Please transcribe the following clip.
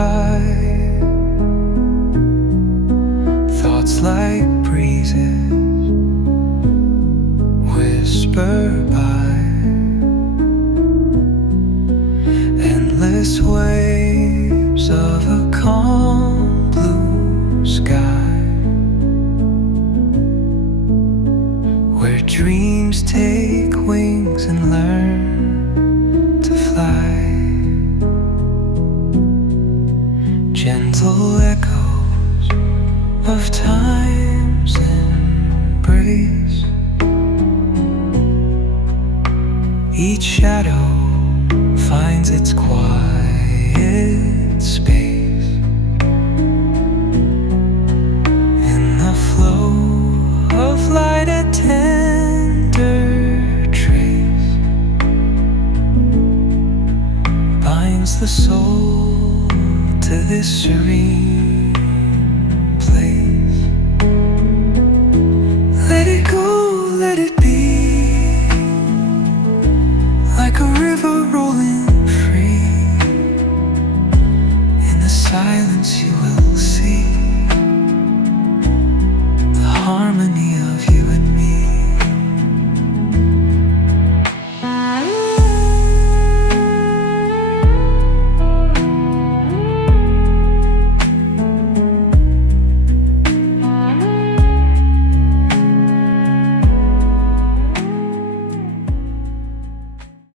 tide, thoughts like breezes whisper by, endless waves of a calm blue sky, where dreams take wings and learn to fly. Gentle echoes of time's embrace, each shadow finds its quiet space. In the flow of light, a tender trace binds the soul to this serene